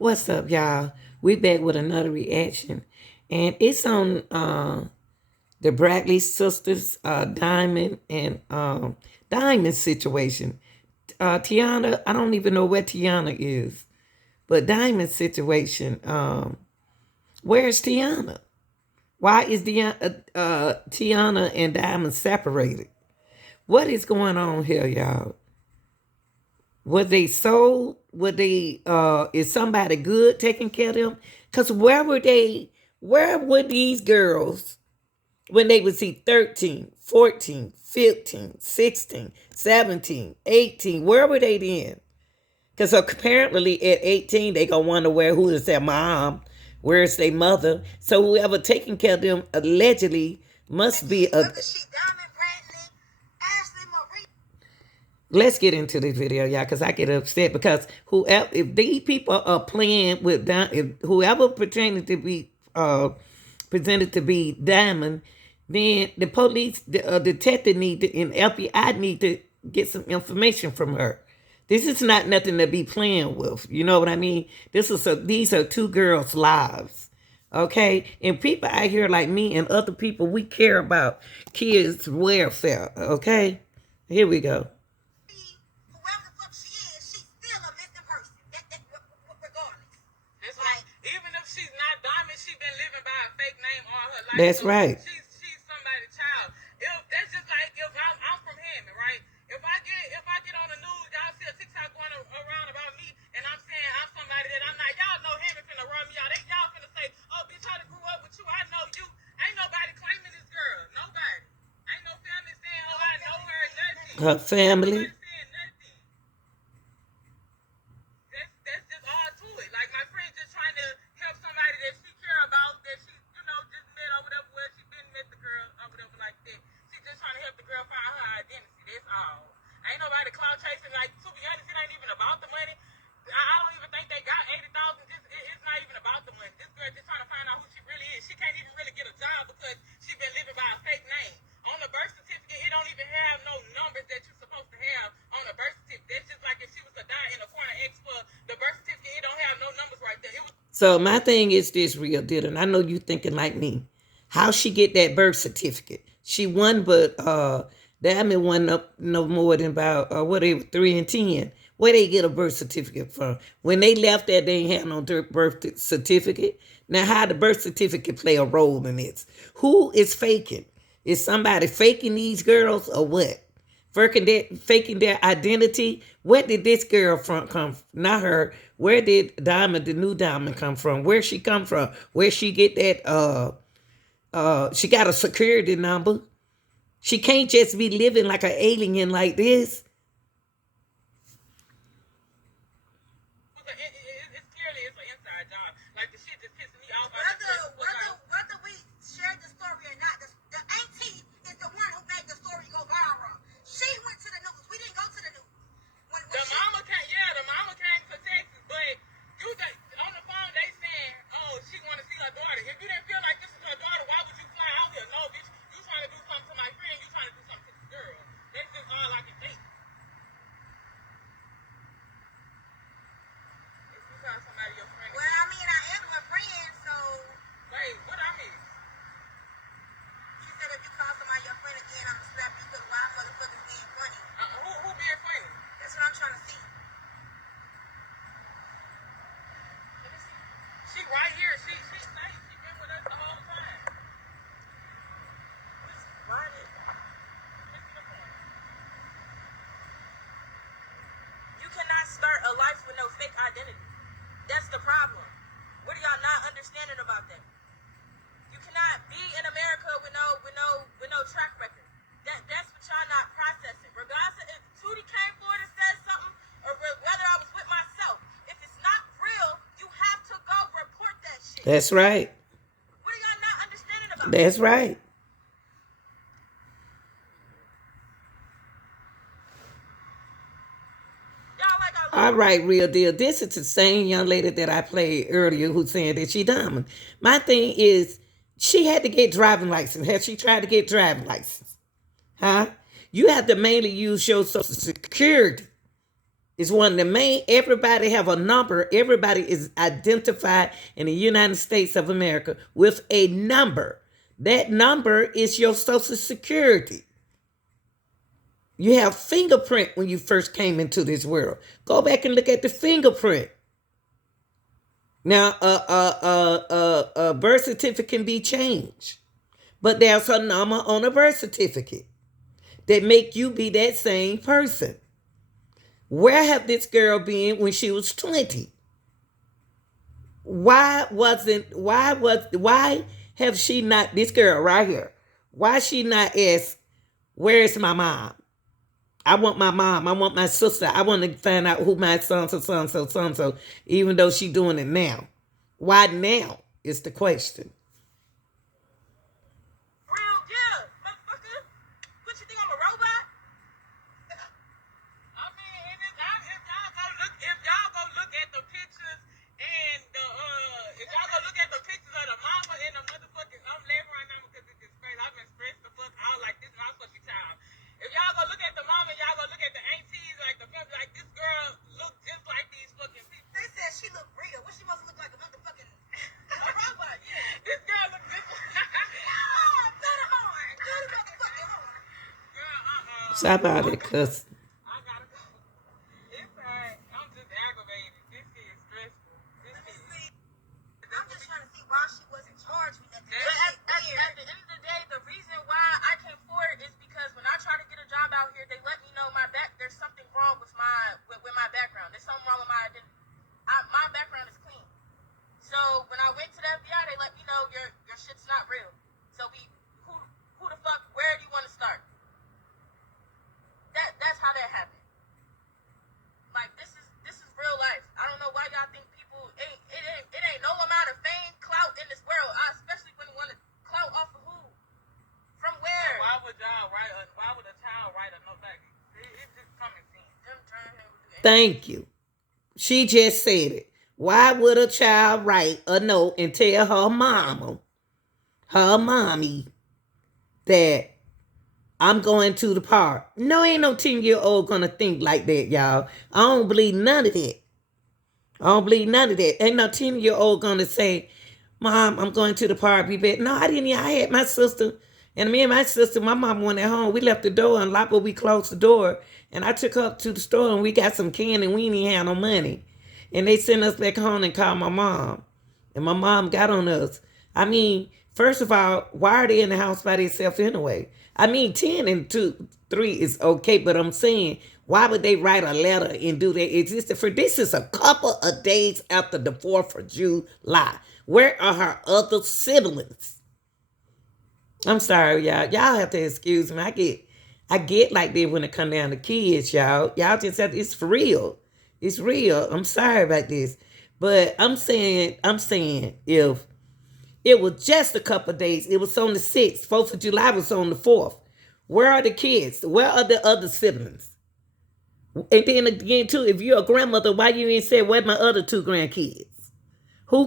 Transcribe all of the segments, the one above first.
What's up, y'all? We back with another reaction, and it's on the Bradley sisters, Diamond and Diamond situation. Tiana, I don't even know where Tiana is, but Diamond situation. Where's Tiana? Why is Tiana and Diamond separated? What is going on here, y'all? Were they sold? Were they is somebody good taking care of them? Cause where were these girls when they would see 13, 14, 15, 16, 17, 18? Where were they then? Because apparently at 18 they gonna wonder who is their mom, where's their mother. So whoever taking care of them allegedly must be a. Let's get into this video, y'all, because I get upset because whoever, if these people are playing with, if whoever pretended to be presented to be Diamond, then the police, the detective need to, and FBI need to get some information from her. This is not nothing to be playing with. You know what I mean? These are two girls' lives. Okay? And people out here like me and other people, we care about kids' welfare. Okay? Here we go. That's right. She's somebody's child. That's just like if I'm from Hammond, right? If I get on the news, y'all see a TikTok going around about me, and I'm saying I'm somebody that I'm not. Y'all know Hammond finna run me out. Y'all finna say, "Oh, bitch, I done grew up with you. I know you." Ain't nobody claiming this girl. Nobody. Ain't no family saying, "Oh, I know her." Nothing. Her family. That's just all to it. Like my friend just trying to help somebody that she care about, that she, just met or whatever, where she been met the girl or whatever like that. She just trying to help the girl find her identity. That's all. Ain't nobody clout chasing. Like, to be honest, it ain't even about the money. I don't even think they got 80,000. It's not even about the money. This girl just trying to find out who she really is. She can't even really get a job because she been living by a fake name. On the birth certificate, it don't even have no numbers that you're supposed to have on the birth certificate. That's just like if she was to die in a corner X for the birth certificate, it don't have no numbers right there. So my thing is this, real deal, and I know you thinking like me. How she get that birth certificate? She won, but Diamond won up no more than about 3 and 10. Where they get a birth certificate from? When they left that, they ain't have no birth certificate. Now, how the birth certificate play a role in this? Who is faking? Is somebody faking these girls or what? Faking their identity? Where did this girl come from? Not her. Where did Diamond, the new Diamond, come from? Where she come from? Where she get that? She got a security number. She can't just be living like an alien like this. Whether we share the story or not, the auntie is the one who made the story go viral. She went to the news. We didn't go to the news. The mama came to Texas, but on the phone they saying, "Oh, she want to see her daughter." If you didn't feel like this is her daughter, why would you fly out here? No, bitch, you trying to do something to my friend. You trying to do something to the girl. That's just all I can think. If you call somebody your friend. Well, I mean, I am her friend, so. Wait, what I miss? She said if you call somebody your friend again, I'm gonna slap you because why motherfuckers being funny? Who being funny? That's what I'm trying to see. Let me see. She right here. She been with us the whole time. Why did? You cannot start a life with no fake identity. That's the problem. What are y'all not understanding about that? You cannot be in America with no track record. That's what y'all not processing. Regardless if Tootie came forward and said something, or whether I was with myself, if it's not real, you have to go report that shit. That's right. What are y'all not understanding about? That's right. All right, real deal. This is the same young lady that I played earlier who's saying that she Diamond. My thing is, she had to get driving license. Has she tried to get driving license? Huh? You have to mainly use your Social Security. It's one of the main, everybody have a number. Everybody is identified in the United States of America with a number. That number is your social security. You have fingerprint when you first came into this world. Go back and look at the fingerprint. Now, a birth certificate can be changed, but there's a number on a birth certificate that make you be that same person. Where have this girl been when she was 20? Why have she not, this girl right here, why she not asked, where is my mom? I want my mom. I want my sister. I want to find out who my so, even though she doing it now. Why now is the question. Real, yeah, motherfucker. What you think I'm a robot? I mean, if y'all go look at the pictures and if y'all go look at the pictures of the mama and the motherfucking, I'm laughing right now because it's crazy. I've been stressed the fuck out like this my fucking child. If y'all go look at the mama, y'all go look at the aunties, like the family, like this girl look just like these fucking people. They said she look real. What she must look like a motherfucking a robot? Yeah. This girl look just like. Oh, do the horn. Do the motherfucking horn. Girl, Stop out of cuss. I gotta go. It's alright. I'm just aggravated. This shit is stressful. Let me see. I'm just trying to see why she wasn't charged with that. But at the end of the day, the reason why I came forward is because when I try to get a job out here, they let me know there's something wrong with my background. There's something wrong with my identity. My background is clean. So when I went to the FBI, they let me know your shit's not real. So who the fuck? Where do you want to start? That's how that happened. Like this is real life. I don't know why y'all think people it ain't no amount of fame, clout in this world. Especially when you want to clout off of who, from where. Why would a child write a note like it's just common sense. Thank you. She just said it. Why would a child write a note and tell her mommy, that I'm going to the park? No, ain't no 10-year-old gonna think like that, y'all. I don't believe none of that. Ain't no 10-year-old gonna say, Mom, I'm going to the park. Be back. No, I didn't. I had my sister. And me and my sister, my mom went at home. We left the door unlocked, but we closed the door. And I took her up to the store and we got some candy and we didn't have no money. And they sent us back home and called my mom. And my mom got on us. I mean, first of all, why are they in the house by themselves anyway? I mean, 10 and 3 is okay, but I'm saying, why would they write a letter and do that? This is a couple of days after the 4th of July. Where are her other siblings? I'm sorry, y'all. Y'all have to excuse me. I get like that when it come down to kids, y'all. Y'all just have to, it's for real. It's real. I'm sorry about this. But I'm saying if it was just a couple of days, it was on the 6th, 4th of July was on the 4th. Where are the kids? Where are the other siblings? And then again, too, if you're a grandmother, why you ain't say, where my other 2 grandkids? Who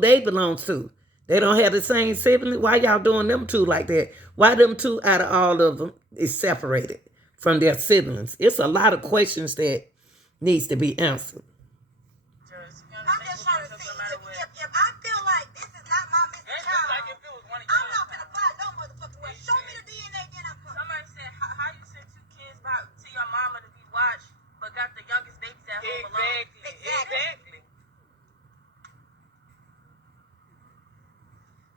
they belong to? They don't have the same siblings? Why y'all doing them 2 like that? Why them 2 out of all of them is separated from their siblings? It's a lot of questions that needs to be answered. I'm just trying to see if I feel like this is not my missing child. Like if it was one of I'm not gonna apply no motherfucking way. Show me the DNA, then I'm coming. Somebody said, how you send 2 kids to your mama to be watched, but got the youngest babies at home alone? Exactly.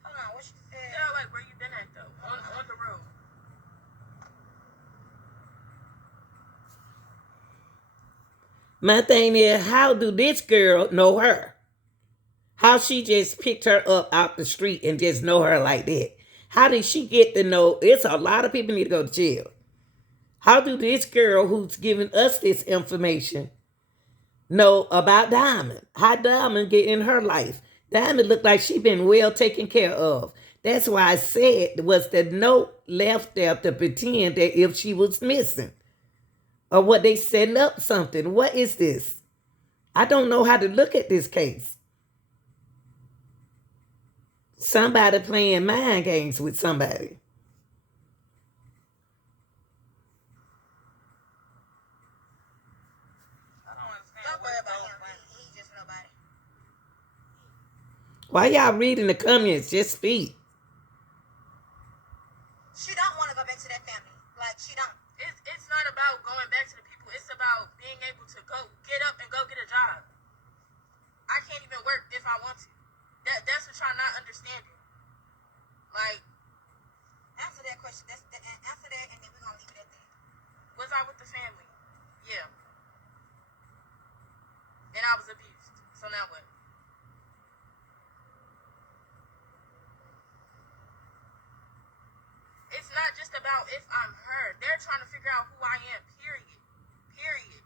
Hold on, what she said? Yeah, like where you been at though? On the road. My thing is, how do this girl know her? How she just picked her up out the street and just know her like that? How did she get to know? It's a lot of people need to go to jail. How do this girl who's giving us this information know about Diamond? How Diamond get in her life? Diamond looked like she been well taken care of. That's why I said was the note left there to pretend that if she was missing. Or what they setting up something. What is this? I don't know how to look at this case. Somebody playing mind games with somebody. Why y'all reading the comments? Just speak. She don't want to go back to that family. Like, she don't. It's not about going back to the people. It's about being able to go get up and go get a job. I can't even work if I want to. That's what y'all not understanding. Like, Answer that question. Answer that, and then we're going to leave it at that. was I with the family? Yeah. And I was abused. So now what? It's not just about if I'm her. They're trying to figure out who I am, period. Period.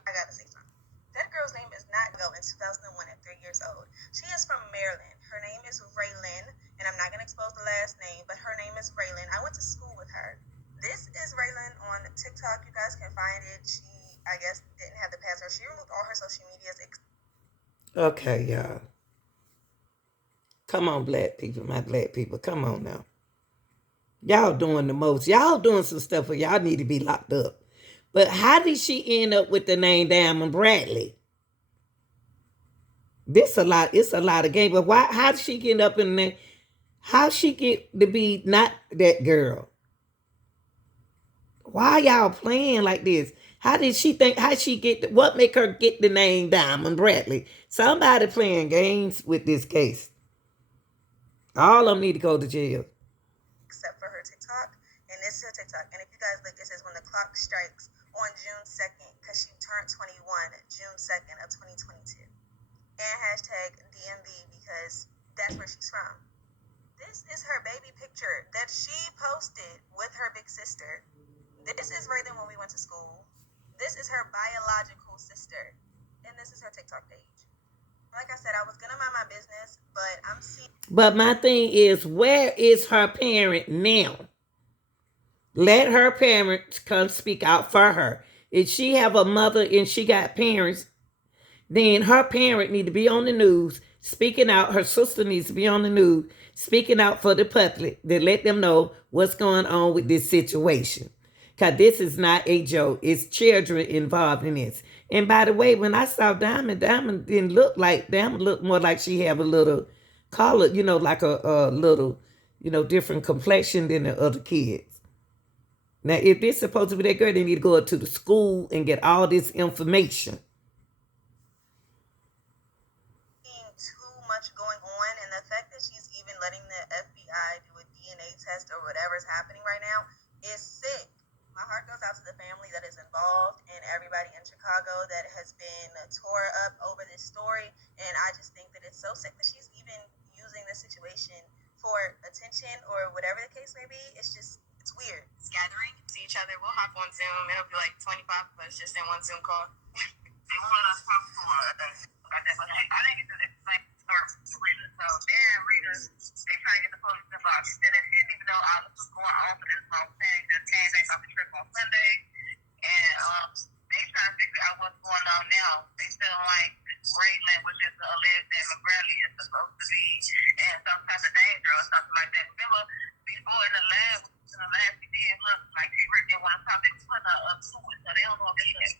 I got to say something. That girl's name is not Go in 2001 at 3 years old. She is from Maryland. Her name is Raylan, and I'm not going to expose the last name, but her name is Raylan. I went to school with her. This is Raylan on TikTok. You guys can find it. She, I guess, didn't have the password. She removed all her social medias. Okay, y'all. Come on, black people, my black people. Come on now. Y'all doing the most. Y'all doing some stuff where y'all need to be locked up. But how did she end up with the name Diamond Bradley? It's a lot of game. But why? How did she get up in there? How she get to be not that girl? Why y'all playing like this? How did she think? How she get? What make her get the name Diamond Bradley? Somebody playing games with this case. All of them need to go to jail. Except for her TikTok, and this is her TikTok. And if you guys look, it says when the clock strikes on June 2nd, because she turned 21 June 2nd of 2022. And hashtag DMV, because that's where she's from. This is her baby picture that she posted with her big sister. This is Raylan when we went to school. This is her biological sister. And this is her TikTok page. Like I said, I was going to mind my business, but I'm seeing... But my thing is, where is her parent now? Let her parents come speak out for her. If she have a mother and she got parents, then her parent need to be on the news speaking out. Her sister needs to be on the news speaking out for the public to let them know what's going on with this situation. Because this is not a joke. It's children involved in this. And by the way, when I saw Diamond didn't look like, Diamond looked more like she have a little color, like a little, different complexion than the other kids. Now, if this supposed to be that girl, they need to go to the school and get all this information. Too much going on, and the fact that she's even letting the FBI do a DNA test or whatever's happening right now is sick. My heart goes out to the family that is involved and everybody in Chicago that has been tore up over this story. And I just think that it's so sick that she's even using this situation for attention or whatever the case may be. It's weird. It's gathering, see each other. We'll hop on Zoom. It'll be like 25 of us just in one Zoom call. They want us to talk more. I think it's like readers. So they're readers. They try to get the police involved. She said that she didn't even know I was going on for this whole thing. Just came back off the trip on Sunday, and they trying to figure out what's going on now. They feel like Raylan, which is the alleged Diamond Bradley, is supposed to be in some type of danger or something like that. Remember, before in the lab, she did look like she really didn't want to talk. They put her up to it, so they don't know if it's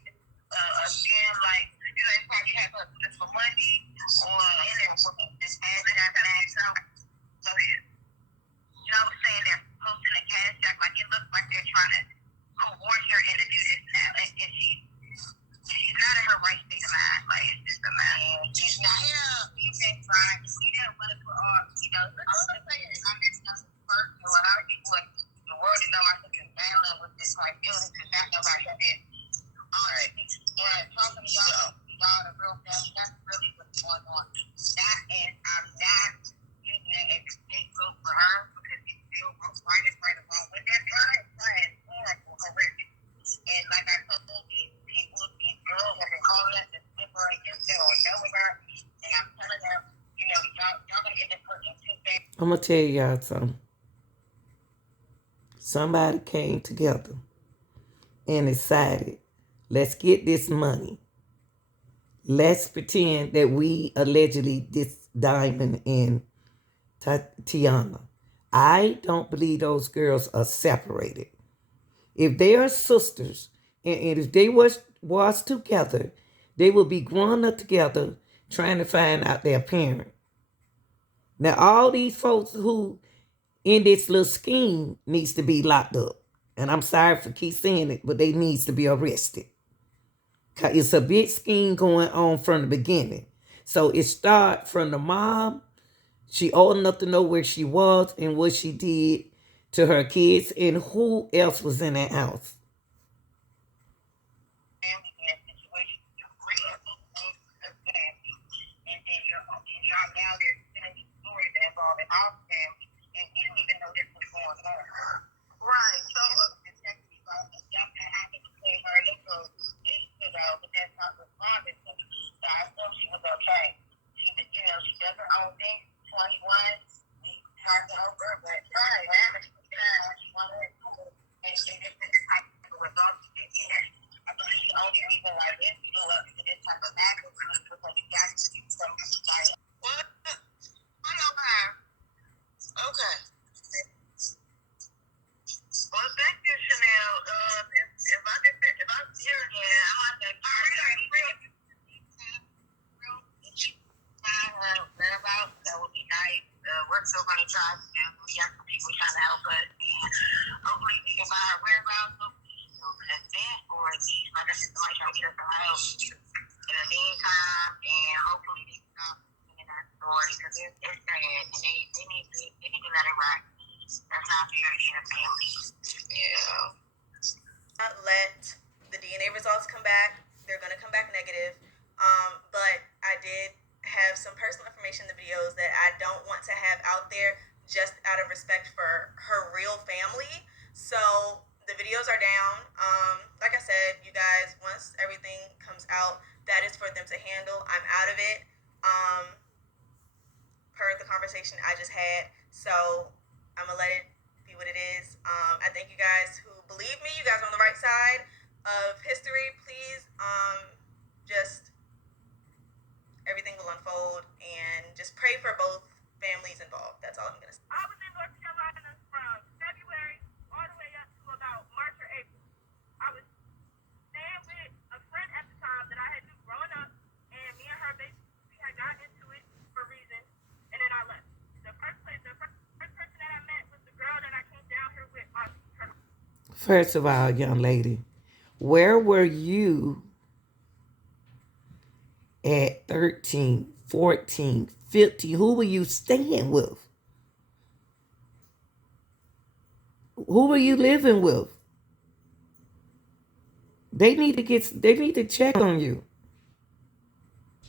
again, like, they probably have to do this for money or just add it out of. Go ahead. I was saying they're posting a cash app, like it looks like they're trying to coerce her into do this now, and she's not in her right state of mind. Like, it's just a mind. She's not. Yeah, she's been trying. She didn't want to put all, I'm gonna say it. I'm just personal. A lot of people in the world, I think, is battling with this like feelings and not nobody did. All right, talking to y'all, the real family, that's really what's going on. And I'm not using it as a scapegoat for her because she still wants right is right along with that. Right is horrible, horrific. And like I told these people, these girls have been calling us and whispering and they don't know about me. And I'm telling them, y'all gonna get this put in two things. I'm going to tell y'all something. Somebody came together and decided, let's get this money. Let's pretend that we allegedly this Diamond and Tiana. I don't believe those girls are separated. If they are sisters, and if they was together, they will be growing up together trying to find out their parent. Now, all these folks who in this little scheme needs to be locked up. And I'm sorry for keep saying it, but they needs to be arrested. 'Cause it's a big scheme going on from the beginning. So it started from the mom. She old enough to know where she was and what she did to her kids and who else was in that house. Right. So it's actually about the stuff that happened between her and this girl 8 years ago, but that's not responding to me. So I thought she was okay. She does her own thing. 21. We tried to help her, but right, she wanted to do it. And she didn't type of results she did get. I believe the only reason why this blew up to this type of magnitude is because you got to do something like what? I don't know. Okay. Well, thank you, Chanel. If I'm here again, I'm like that. That would be nice. We're still going to try to do. We got some people trying to help us. Hopefully, we can find her whereabouts. An event, or at least like I said, somebody trying to get us some help in the meantime, and hopefully they can stop in that story because it's sad, and they need to let it rock. That's not fair to the family. Yeah. Let the DNA results come back. They're going to come back negative. But I did have some personal information in the videos that I don't want to have out there just out of respect for her real family. So the videos are down. Like I said, you guys, once everything comes out, that is for them to handle. I'm out of it. Per the conversation I just had. So I'm gonna let it be what it is. I thank you guys who believe me. You guys are on the right side of history. Please, just everything will unfold, and just pray for both families involved. That's all I'm gonna say. I was in North Carolina from February all the way up to about March or April. I was staying with a friend at the time that I had knew growing up, and me and her basically had gotten into it for reasons, and then I left. The first person that I met was the girl that I came down here with. First of all, young lady, where were you at 13, 14, 15? Who were you staying with? Who were you living with? They need to check on you.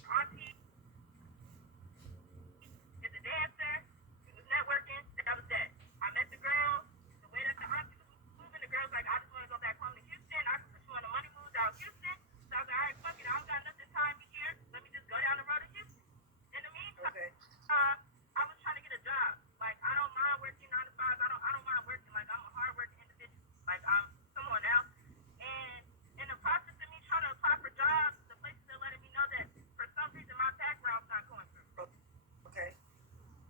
Auntie is a dancer. She was networking. That was that. I met the girl. The way that the auntie was moving, the girl's like, I just want to go back home to Houston. I can put you on a money move out Houston. So I was like, all right, fuck it. I don't got nothing time here. Let me just go down the road to Houston. In the meantime, I was trying to get a job. Like, I don't mind working 9 to 5. I don't mind working. Like, I'm a hard working individual. Like, I'm someone else. And in the process of me trying to apply for jobs, the places are letting me know that for some reason my background's not going through. Okay.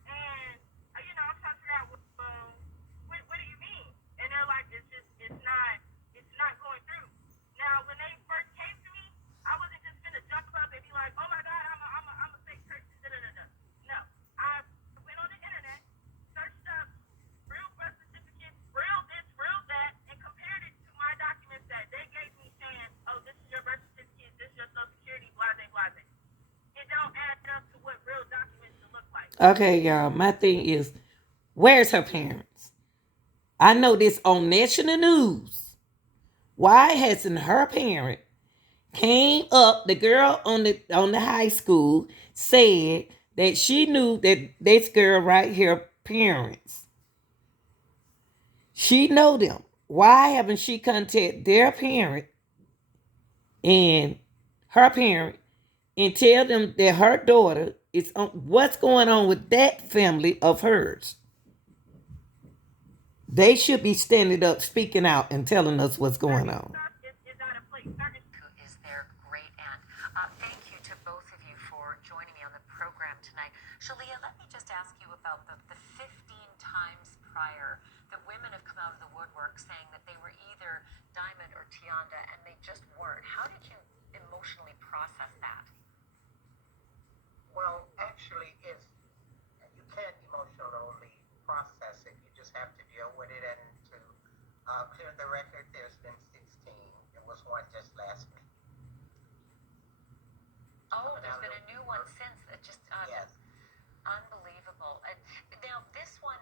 And I'm trying to figure out what do you mean? And they're like, it's not going through. Now, when they first came to me, I wasn't just gonna jump up and be like, oh my god, I'm a fake person. No, I went on the internet, searched up real birth certificates, real this, real that, and compared it to my documents that they gave me saying, oh, this is your birth certificate, this is your social security, blase, blase. It don't add up to what real documents should look like. Okay, y'all. My thing is, where's her parents? I know this on national news. Why hasn't her parent came up? The girl on the high school said that she knew that this girl right here parents. She know them. Why haven't she contacted their parent and her parent and tell them that her daughter is on what's going on with that family of hers? They should be standing up, speaking out, and telling us what's going on. Who is their great aunt. Thank you to both of you for joining me on the program tonight. Shalia, let me just ask you about the 15 times prior that women have come out of the woodwork saying that they were either clear the record, there's been 16. There was one just last week. Oh, there's been a new one since. It just Yes. unbelievable. And now this one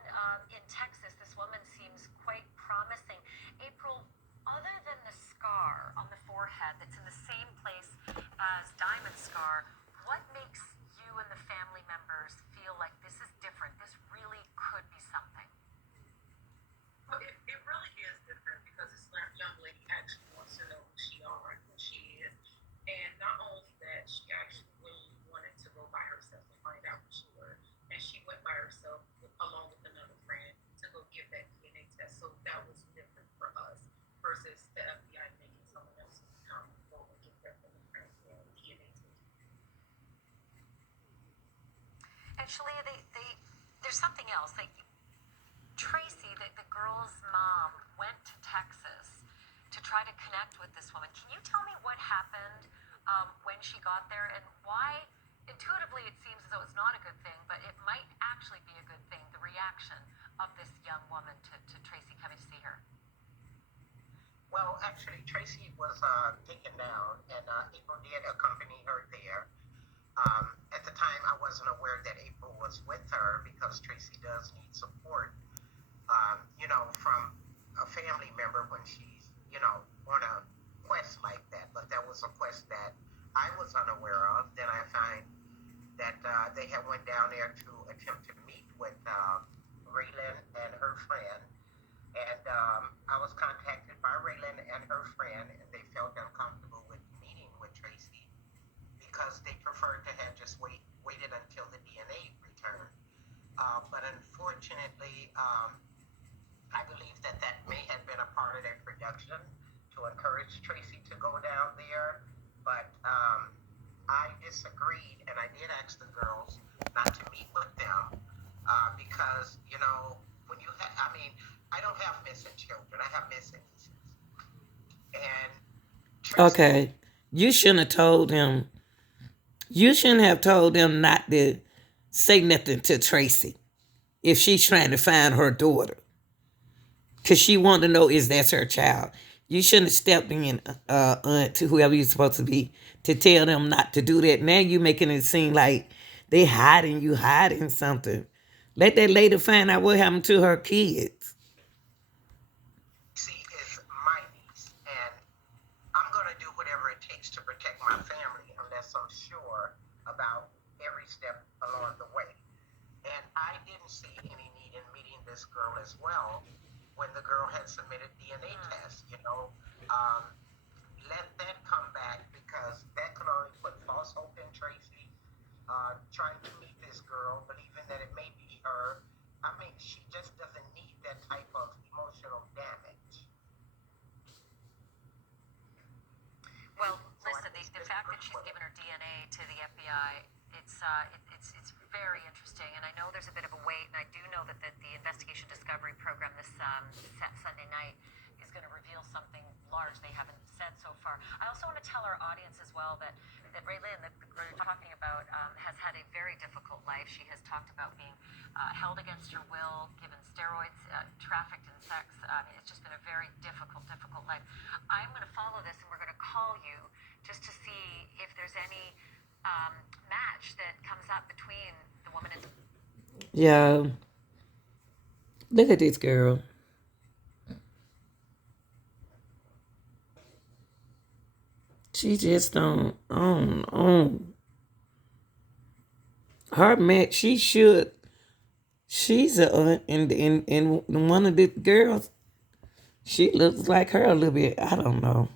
in Texas, this woman seems quite promising. April, other than the scar on the forehead that's in the same place as Diamond's scar, what makes you and the family members feel like this is different? This really could be something. Well, it really is different because this young lady actually wants to know who she are and who she is. And not only that, she actually really wanted to go by herself and find out who she was. And she went by herself along with another friend to go give that DNA test. So that was different for us versus the FBI making someone else go and get their fingerprints and DNA test. And Shalia, there's something else. Like Tracy, the girl's mom, went to Texas to try to connect with this woman. Can you tell me what happened when she got there and why? Intuitively, it seems as though it's not a good thing, but it might actually be a good thing, the reaction of this young woman to Tracy coming to see her. Well, actually, Tracy was taken down, and April did accompany her there. At the time, I wasn't aware that April was with her because Tracy does need support, from a family member when she's, on a quest like that. But that was a quest that I was unaware of. Then I find that they had went down there to attempt to meet with Raylan and her friend. And I was contacted by Raylan and her friend, and they felt uncomfortable with meeting with Tracy because they preferred to have just waited until the DNA returned. But unfortunately, I believe that may have been a part of their production to encourage Tracy to go down there. But I disagreed, and I did ask the girls not to meet with them because, when you I don't have missing children. I have missing nieces. And Tracy, Okay. You shouldn't have told him. You shouldn't have told them not to say nothing to Tracy if she's trying to find her daughter. Because she wanted to know is that's her child. You shouldn't have stepped in aunt to whoever you're supposed to be to tell them not to do that. Now you making it seem like they hiding something. Let that lady find out what happened to her kids. Tracy is my niece, and I'm going to do whatever it takes to protect my family unless I'm sure about every step along the way. And I didn't see any need in meeting this girl as well when the girl had submitted DNA tests. Let that come back because that could only put false hope in Tracy. Trying to meet this girl, believing that it may be her. She just doesn't need that type of emotional damage. Well, listen, the fact that she's given her DNA to the FBI, it's very interesting. And I know there's a bit of a wait, and I do know that the investigation discovery program this Sunday night is going to reveal something large they haven't said so far. I also want to tell our audience as well that Raylan, that we're talking about, has had a very difficult life. She has talked about being held against her will, given steroids, trafficked in sex. It's just been a very difficult life. I'm going to follow this, and we're going to call you just to see if there's any match that comes up between the woman and... Yeah. Look at this girl. She just don't own. Her match, she should. She's and one of the girls, she looks like her a little bit. I don't know.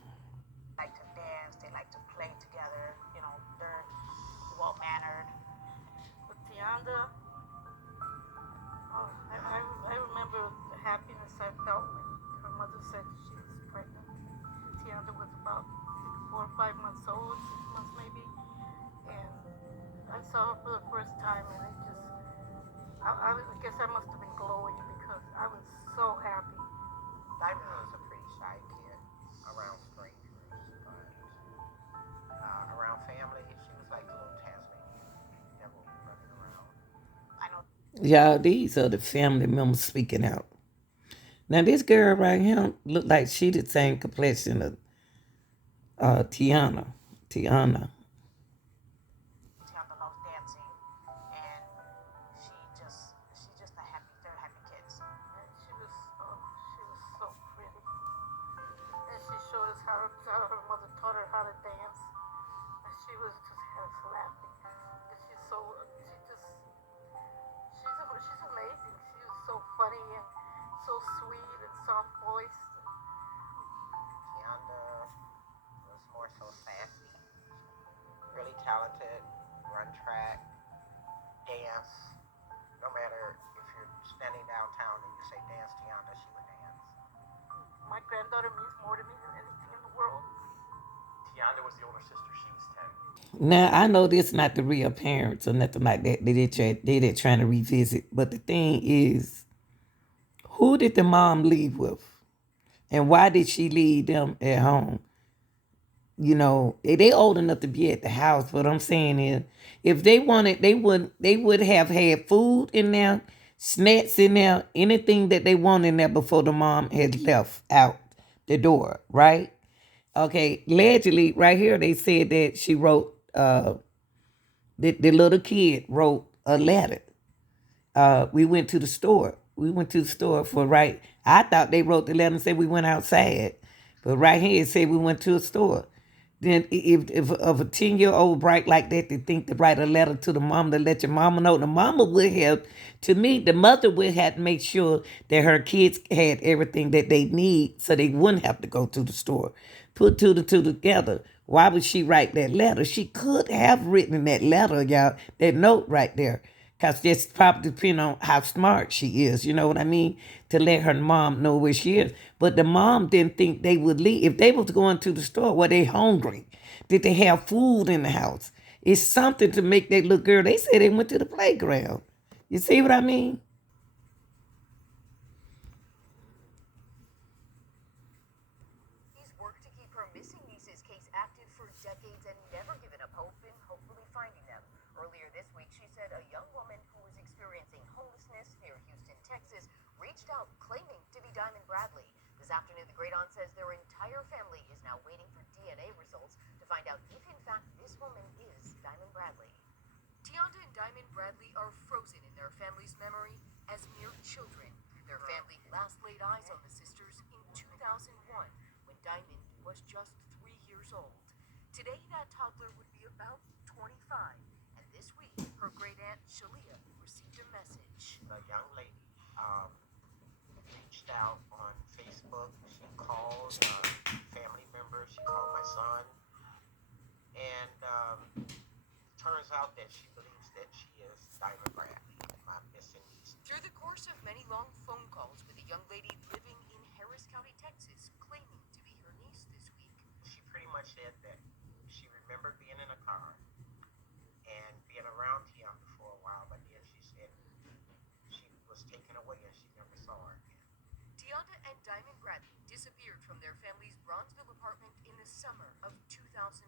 Like to dance, they like to play together, they're well mannered. But Tianda, I remember the happiness I felt when her mother said she was pregnant. Tianda was about 4 or 5 months old, 6 months maybe. And I saw her for the first time, and it just, I guess I must have been glowing because I was so happy. Diamond was a pretty shy kid around strangers, but around family, she was like a little Tasmanian devil running around. I know Y'all, these are the family members speaking out. Now this girl right here look like she the same complexion of Tiana. Tiana. Tiana loves dancing, and she's just a happy, they're happy kids. And she was so pretty, and she showed us how her mother taught her how to dance, and she was just had us laughing. And she's amazing. She was so funny and so sweet and soft voiced. Tiana was more so sassy, really talented, run track, dance. No matter if you're standing downtown and you say dance Tiana, she would dance. My granddaughter means more to me than anything in the world. Tiana was the older sister. She was 10. Now I know this not the real parents or nothing like that. They're trying to revisit. But the thing is, who did the mom leave with? And why did she leave them at home? You know, they old enough to be at the house. What I'm saying is, if they wanted, they would have had food in there, snacks in there, anything that they want in there before the mom had left out the door, right? Okay, allegedly, right here they said that she wrote, the little kid wrote a letter. We went to the store. We went to the store for right. I thought they wrote the letter and said we went outside, but right here it said we went to a store. Then if of a 10-year-old bright like that, they think to write a letter to the mom to let your mama know. The mama would have, to me, the mother would have to make sure that her kids had everything that they need so they wouldn't have to go to the store. Put two to two together. Why would she write that letter? She could have written that letter, y'all, that note right there. Because that's probably depending on how smart she is, you know what I mean? To let her mom know where she is. But the mom didn't think they would leave. If they was going to the store, were they hungry? Did they have food in the house? It's something to make that little girl. They said they went to the playground. You see what I mean? He's worked to keep her missing nieces case active for decades and never given up hope in hopefully finding them. Earlier this week, she said a young woman who was experiencing homelessness near Houston, Texas, reached out claiming to be Diamond Bradley. This afternoon, the Great Aunt says their entire family is now waiting for DNA results to find out if, in fact, this woman is Diamond Bradley. Tiana and Diamond Bradley are frozen in their family's memory as mere children. Their family last laid eyes on the sisters in 2001 when Diamond was just 3 years old. Today, that toddler would be about 25, and this week, her great aunt Shalia received a message. The young lady reached out on Facebook. She called family members. She called my son, and turns out that she believes that she is Diamond Bradley, my missing niece. Through the course of many long phone calls with a young lady living in Harris County, Texas, claiming to be her niece this week, She pretty much said that she remembered being in a car and being around Tiana for a while, but then she said she was taken away and she never saw her again. Tiana and Diamond Bradley disappeared from their family's Bronzeville apartment in the summer of 2001.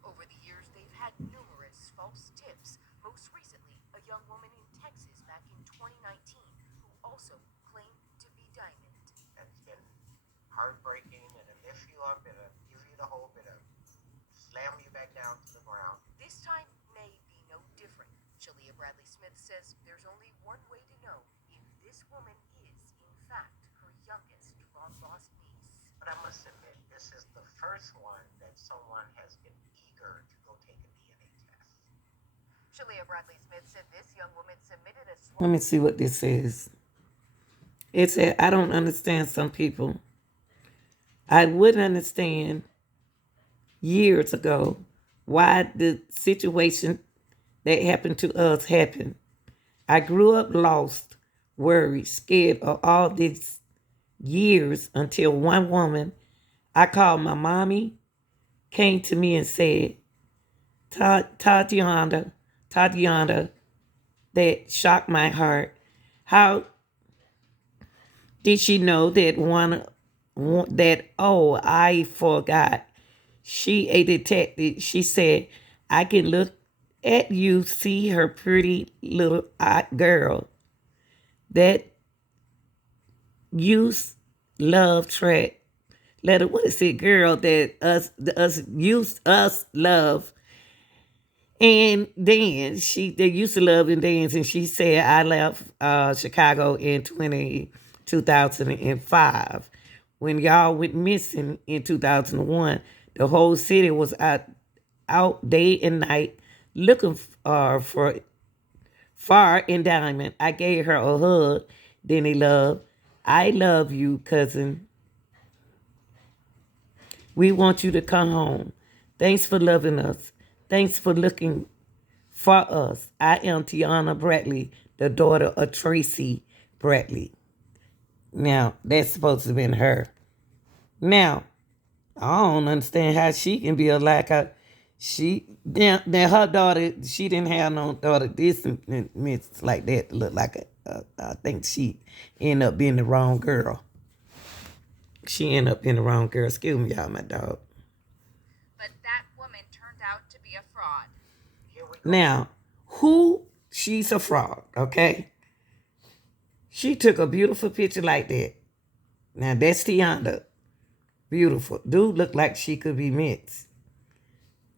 Over the years, they've had numerous false tips. Most recently, a young woman in Texas back in 2019 who also claimed to be Diamond. It's been heartbreaking, and it'll lift you up, it'll give you the hope, it'll slam you back down to the ground. This time may be no different. Shalia Bradley Smith says there's only one way to know if this woman is, in fact, her youngest long-lost niece. But I must admit, this is the first one that someone has been eager to go take a DNA test. Shalia Bradley Smith said this young woman submitted a swab. Let me see what this says. It said, I don't understand some people. I wouldn't understand years ago why the situation that happened to us happened. I grew up lost, worried, scared of all these years until one woman I called my mommy came to me and said, Tatiana, that shocked my heart. How did she know that I forgot. She a detective. She said, I can look at you, see her pretty little girl. That youth love track letter. What is it, girl? That us youth us love and dance. They used to love and dance, and she said I left Chicago in 2005 when y'all went missing in 2001. The whole city was out day and night looking for Far and Diamond. I gave her a hug. Denny Love. I love you, cousin. We want you to come home. Thanks for loving us. Thanks for looking for us. I am Tiana Bradley, the daughter of Tracy Bradley. Now, that's supposed to have been her. Now, I don't understand how she can be like her. Now her daughter, she didn't have no daughter this like that to look like I think she ended up being the wrong girl. She ended up being the wrong girl. Excuse me, y'all, my dog. But that woman turned out to be a fraud. Here we go. Now, she's a fraud, okay? She took a beautiful picture like that. Now, that's Tiana. Beautiful. Dude looked like she could be mixed.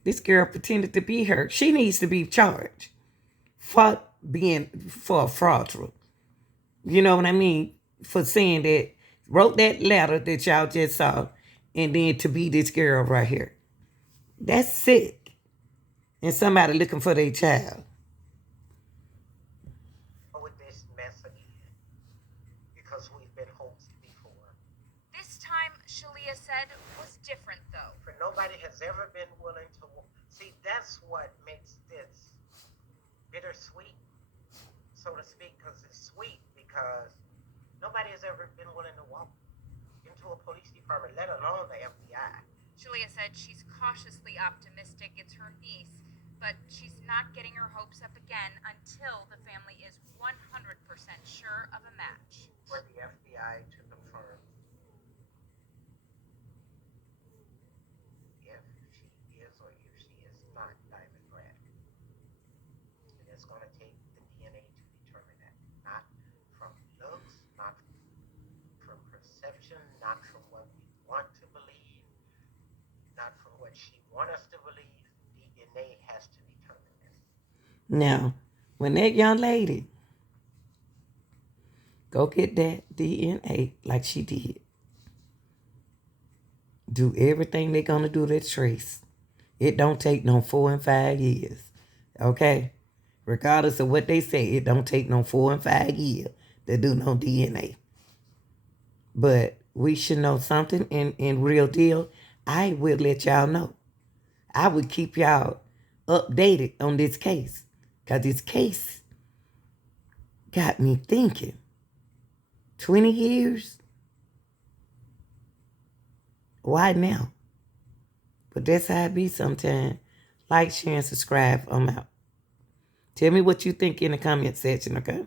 This girl pretended to be her. She needs to be charged for a fraudster. You know what I mean? For saying that, wrote that letter that y'all just saw, and then to be this girl right here. That's sick. And somebody looking for their child. With this mess again, because we've been hoaxed before. This time, Shalia said, was different though. For nobody has ever been willing to see. That's what makes this bittersweet, so to speak, because it's sweet because nobody has ever been willing to walk into a police department, let alone the FBI. Shalia said she's cautiously optimistic it's her niece, but she's not getting her hopes up again until the family is 100% sure of a match. For the FBI to confirm if she is or if she is not Diamond Bradley. And it's going to take the DNA to determine that. Not from looks, not from perception, not from what we want to believe, not from what she wants us to believe. DNA has to determine this. Now, when that young lady go get that DNA like she did, do everything they're going to do to Trace. It don't take no 4 and 5 years, okay? Regardless of what they say, it don't take no 4 and 5 years to do no DNA. But we should know something in real deal. I will let y'all know. I would keep y'all updated on this case. Because this case got me thinking. 20 years? Why now? But that's how it be sometimes. Like, share, and subscribe. I'm out. Tell me what you think in the comment section, okay?